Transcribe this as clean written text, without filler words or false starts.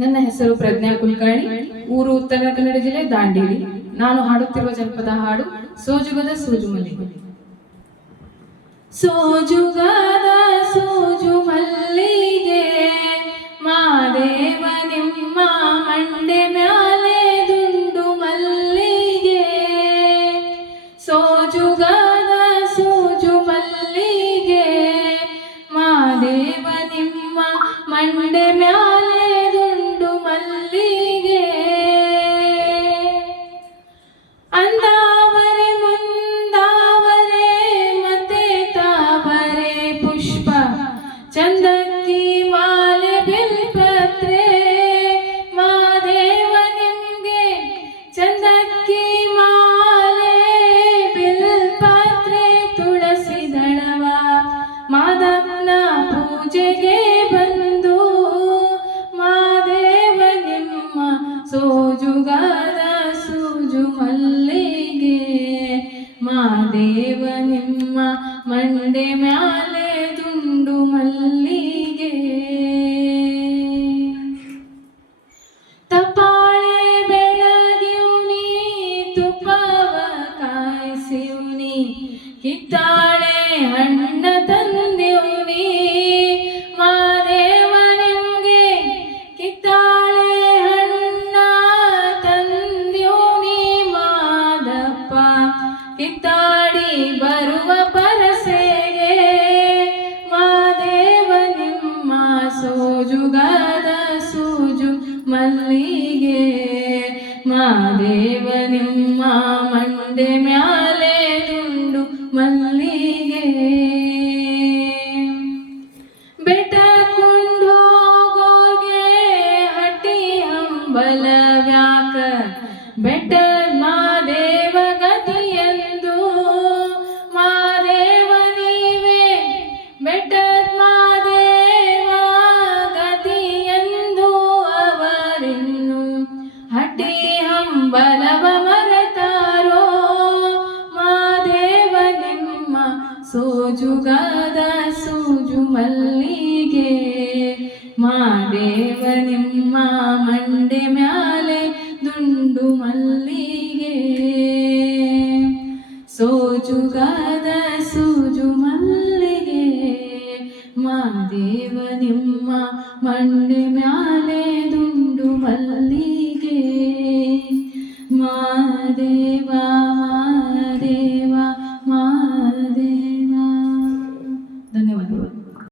ನನ್ನ ಹೆಸರು ಪ್ರಜ್ಞಾ ಕುಲಕರ್ಣಿ, ಊರು ಉತ್ತರ ಕನ್ನಡ ಜಿಲ್ಲೆ ದಾಂಡೇಲಿ. ನಾನು ಹಾಡುತ್ತಿರುವ ಜನಪದ ಹಾಡು ಸೋಜುಗದ ಸೂಜು ಮಲ್ಲಿಗೆ. ಸೋಜುಗದ ಸೂಜು ಮಲ್ಲಿಗೆ ಮಾದೇವ ನಿಮ್ಮ ಮಂಡೆ ಮ್ಯಾಲೆ ದುಂಡು ಮಲ್ಲಿಗೆ. ಸೋಜುಗದ ಸೂಜು ಮಲ್ಲಿಗೆ ಮಾದೇವ ನಿಮ್ಮ ಮಂಡೆ ಮ್ಯಾಲೆ ದುಂಡು ಮಲ್ಲಿಗೆ. ಅಂದಾವರೆ ಮುಂದಾವರೆ ಮತ್ತೆ ತಾವರೆ ಪುಷ್ಪ ಚಂದಕ್ಕಿ ಮಾಲೆ ಬಿಲ್ಪತ್ರೆ ಮಾದೇವ ನಿಮ್ಗೆ ಚಂದಕ್ಕಿ ಮಾಲೆ ಬಿಲ್ಪತ್ರೆ ತುಳಸಿ ದಳವ ಮಾದಪ್ಪನ ಪೂಜೆಗೆ ಬಂದು ಮಾದೇವ ನಿಮ್ಮ ಸೋಜುಗದ ಸೂಜು ಮಲ್ಲಿಗೆ ಮಾದೇವ ನಿಮ್ಮ ಮಂಡೆ ಮ್ಯಾಲೆ ದುಂಡು ಮಲ್ಲಿಗೆ. ತಪಾಳೆ ಬೆಳಗಿವ್ನಿ ತುಪ್ಪವ ಕಾಯಿಸಿವ್ನಿ ಕಿತ್ತಾಳೆ ಹಣ್ಣ ತಂದಿವ್ನಿ ಮಾದೇವ ನಿಮ್ಗೆ ಕಿತ್ತಾಳೆ ಹಣ್ಣ ತಂದಿವ್ನಿ ಮಾದಪ್ಪ ಕಿತ್ತಾಡಿ ಬರುವ ಪರಸೆಗೆ ಮಾದೇವ ನಿಮ್ಮ ಸೋಜುಗದ ಸೂಜು ಮಲ್ಲಿಗೆ ಮಾದೇವ ನಿಮ್ಮ ಮಂಡೆ ಮ್ಯಾಲೆ ದುಂಡು ಮಲ್ಲಿಗೆ. ಬೆಟ್ಟ ಕುಂಡೋಗೋಗೆ ಹಟ್ಟಿ ಹಂಬಲವ್ಯಾಕ ಬೆಟ್ಟ ಮಾದೇವ ಗತಿಯೆಂದು ಮಾದೇವ ನೀವೇ ಬೆಟ್ಟ ಮಾದೇವ ಗತಿಯೆಂದು ಅವರಿನ್ನು ಹಟ್ಟಿ ಹಂಬಲವ ಮರೆತಾರೋ ಮಾದೇವ ನಿಮ್ಮ ಸೋಜುಗದ ಸೂಜು ಮಲ್ಲಿಗೆ ಮಾದೇವ ನಿಮ್ಮ ಮಂಡೆ ಮ್ಯಾಲೆ ದುಂಡು ಮಲ್ಲಿಗೆ. ಸೋಜುಗದ ಸೂಜು ಮಲ್ಲಿಗೆ ಮಾದೇವ ನಿಮ್ಮ ಮಂಡೆ ಮ್ಯಾಲೆ ದುಂಡು ಮಲ್ಲಿಗೆ ಮಾದೇವ.